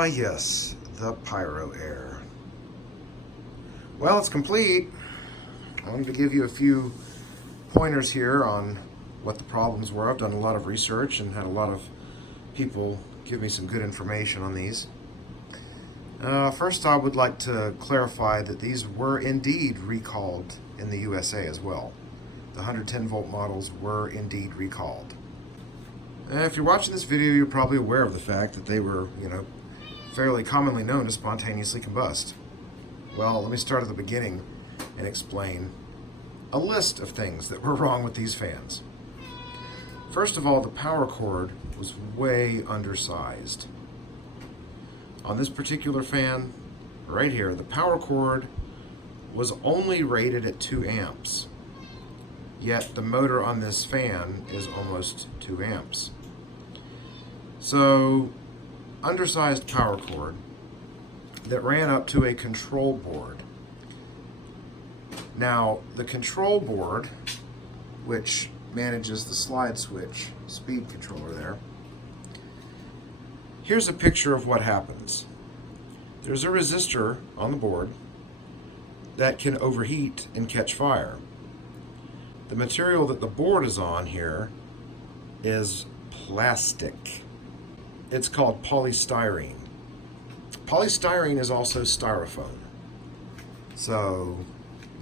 Ah, yes, the Gyro-Aire. Well, it's complete. I wanted to give you a few pointers here on what the problems were. I've done a lot of research and had a lot of people give me some good information on these. First, I would like to clarify that these were indeed recalled in the USA as well. The 110 volt models were indeed recalled. If you're watching this video, you're probably aware of the fact that they were, fairly commonly known to spontaneously combust. Well, let me start at the beginning and explain a list of things that were wrong with these fans. First of all, the power cord was way undersized. On this particular fan, right here, the power cord was only rated at 2 amps. Yet the motor on this fan is almost 2 amps. So, undersized power cord that ran up to a control board. Now, the control board, which manages the slide switch speed controller there, here's a picture of what happens. There's a resistor on the board that can overheat and catch fire. The material that the board is on here is plastic. It's called polystyrene. Polystyrene is also styrofoam. So,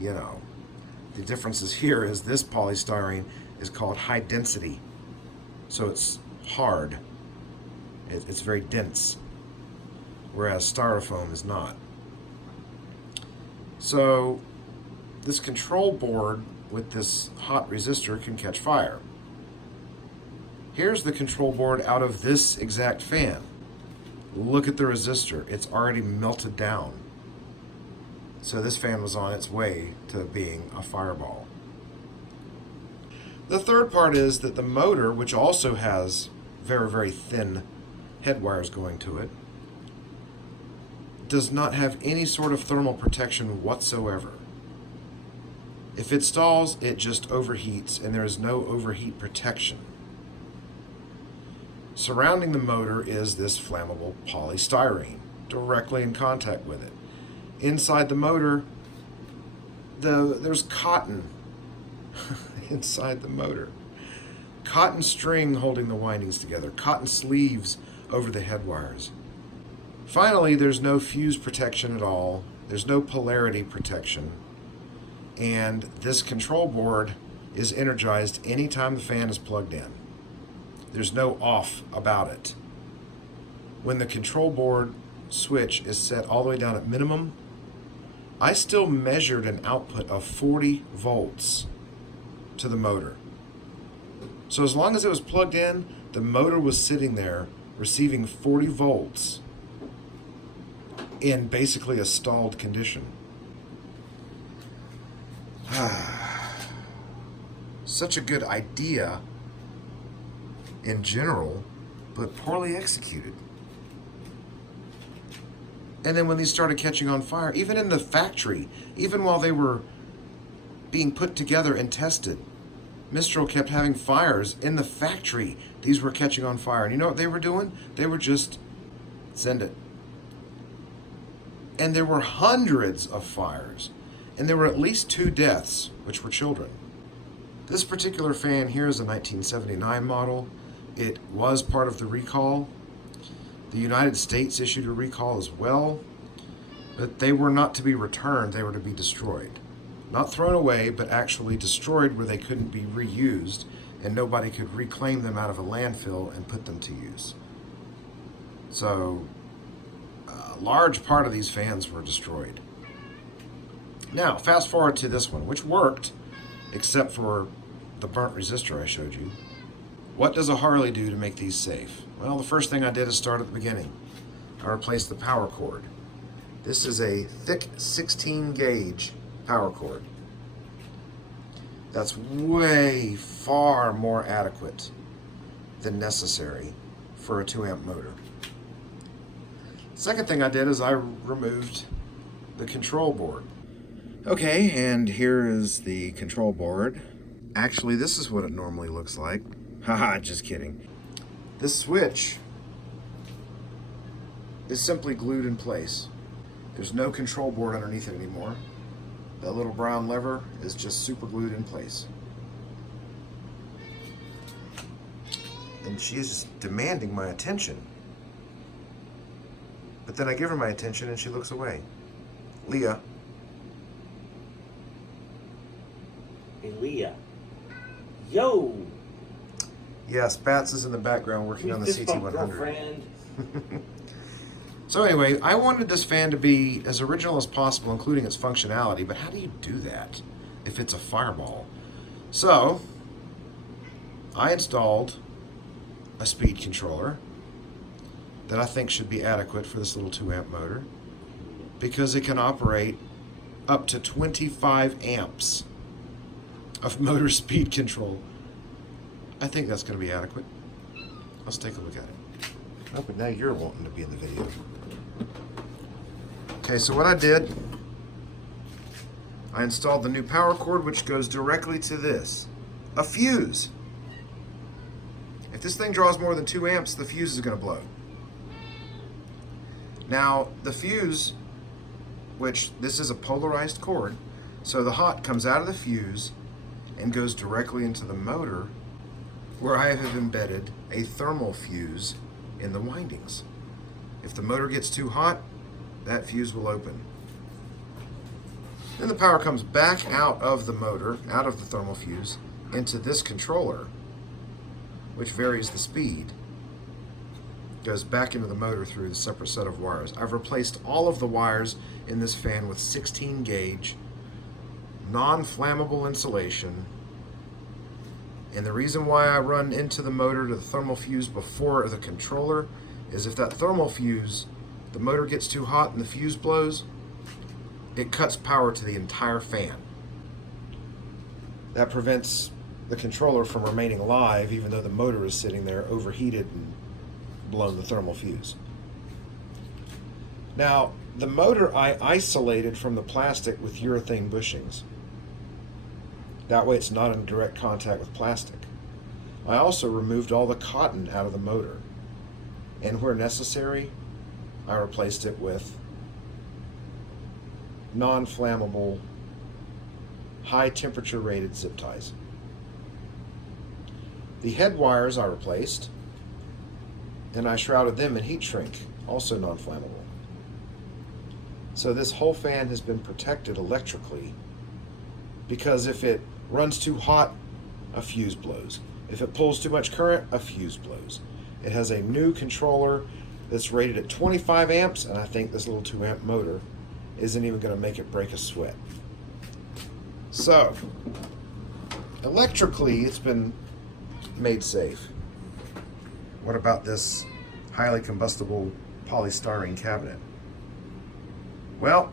the differences here is this polystyrene is called high density. So it's hard. It's very dense, whereas styrofoam is not. So this control board with this hot resistor can catch fire. Here's the control board out of this exact fan. Look at the resistor. It's already melted down. So this fan was on its way to being a fireball. The third part is that the motor, which also has very, very thin head wires going to it, does not have any sort of thermal protection whatsoever. If it stalls, it just overheats, and there is no overheat protection. Surrounding the motor is this flammable polystyrene, directly in contact with it. Inside the motor, there's cotton inside the motor. Cotton string holding the windings together, cotton sleeves over the head wires. Finally, there's no fuse protection at all. There's no polarity protection. And this control board is energized anytime the fan is plugged in. There's no off about it. When the control board switch is set all the way down at minimum, I still measured an output of 40 volts to the motor. So as long as it was plugged in, the motor was sitting there receiving 40 volts in basically a stalled condition. Such a good idea in general, but poorly executed. And then when these started catching on fire, even in the factory, even while they were being put together and tested, Mistral kept having fires in the factory. These were catching on fire. And you know what they were doing? They were just, send it. And there were hundreds of fires. And there were at least 2 deaths, which were children. This particular fan here is a 1979 model. It was part of the recall. The United States issued a recall as well, but they were not to be returned, they were to be destroyed. Not thrown away, but actually destroyed where they couldn't be reused and nobody could reclaim them out of a landfill and put them to use. So, a large part of these fans were destroyed. Now, fast forward to this one, which worked, except for the burnt resistor I showed you. What does a Harley do to make these safe? Well, the first thing I did is start at the beginning. I replaced the power cord. This is a thick 16 gauge power cord. That's way far more adequate than necessary for a 2 amp motor. Second thing I did is I removed the control board. Okay, and here is the control board. Actually, this is what it normally looks like. Haha, just kidding. This switch is simply glued in place. There's no control board underneath it anymore. That little brown lever is just super glued in place. And she is just demanding my attention. But then I give her my attention and she looks away. Leah. Hey, Leah. Yo! Yeah, Spats is in the background working on the CT100. Girlfriend. So anyway, I wanted this fan to be as original as possible, including its functionality, but how do you do that if it's a fireball? So, I installed a speed controller that I think should be adequate for this little 2-amp motor because it can operate up to 25 amps of motor speed control. I think that's going to be adequate. Let's take a look at it. Oh, but now you're wanting to be in the video. Okay, so what I did, I installed the new power cord, which goes directly to this, a fuse. If this thing draws more than 2 amps, the fuse is going to blow. Now, the fuse, which this is a polarized cord, so the hot comes out of the fuse and goes directly into the motor, where I have embedded a thermal fuse in the windings. If the motor gets too hot, that fuse will open. Then the power comes back out of the motor, out of the thermal fuse, into this controller, which varies the speed. Goes back into the motor through the separate set of wires. I've replaced all of the wires in this fan with 16 gauge, non-flammable insulation. And the reason why I run into the motor to the thermal fuse before the controller is if that thermal fuse, the motor gets too hot and the fuse blows, it cuts power to the entire fan. That prevents the controller from remaining live even though the motor is sitting there overheated and blown the thermal fuse. Now, the motor I isolated from the plastic with urethane bushings. That way it's not in direct contact with plastic. I also removed all the cotton out of the motor. And where necessary, I replaced it with non-flammable, high temperature rated zip ties. The head wires I replaced, and I shrouded them in heat shrink, also non-flammable. So this whole fan has been protected electrically because if it runs too hot, a fuse blows. If it pulls too much current, a fuse blows. It has a new controller that's rated at 25 amps, and I think this little 2-amp motor isn't even going to make it break a sweat. So, electrically, it's been made safe. What about this highly combustible polystyrene cabinet? Well,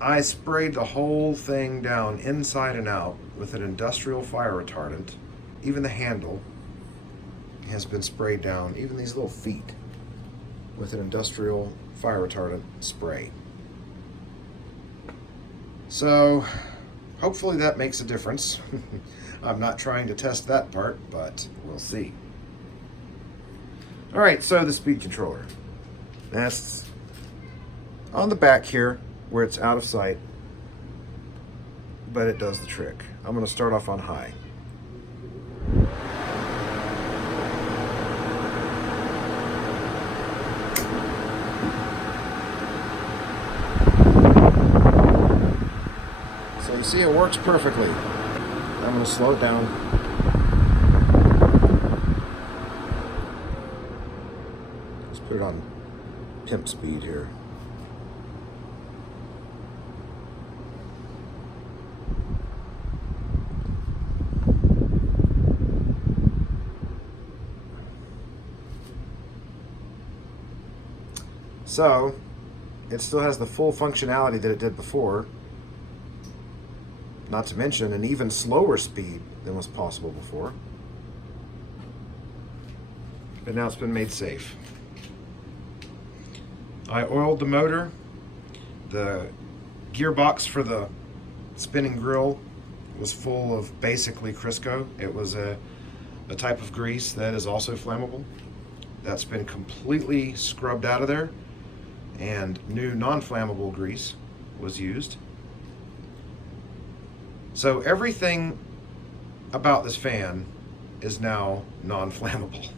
I sprayed the whole thing down inside and out with an industrial fire retardant. Even the handle has been sprayed down, even these little feet, with an industrial fire retardant spray. So, hopefully that makes a difference. I'm not trying to test that part, but we'll see. Alright, so the speed controller. That's on the back here, where it's out of sight, but it does the trick. I'm going to start off on high. So you see it works perfectly. I'm going to slow it down. Let's put it on pimp speed here. So, it still has the full functionality that it did before, not to mention an even slower speed than was possible before. But now it's been made safe. I oiled the motor. The gearbox for the spinning grill was full of basically Crisco. It was a type of grease that is also flammable. That's been completely scrubbed out of there, and new non-flammable grease was used. So everything about this fan is now non-flammable.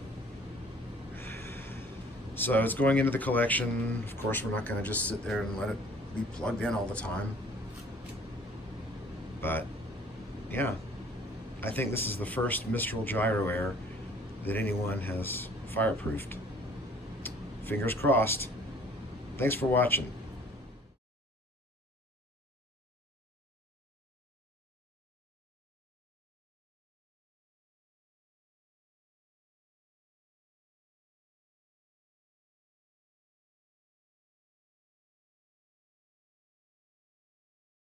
So it's going into the collection. Of course, we're not going to just sit there and let it be plugged in all the time. But yeah, I think this is the first Mistral Gyro-Aire that anyone has fireproofed. Fingers crossed. Thanks for watching.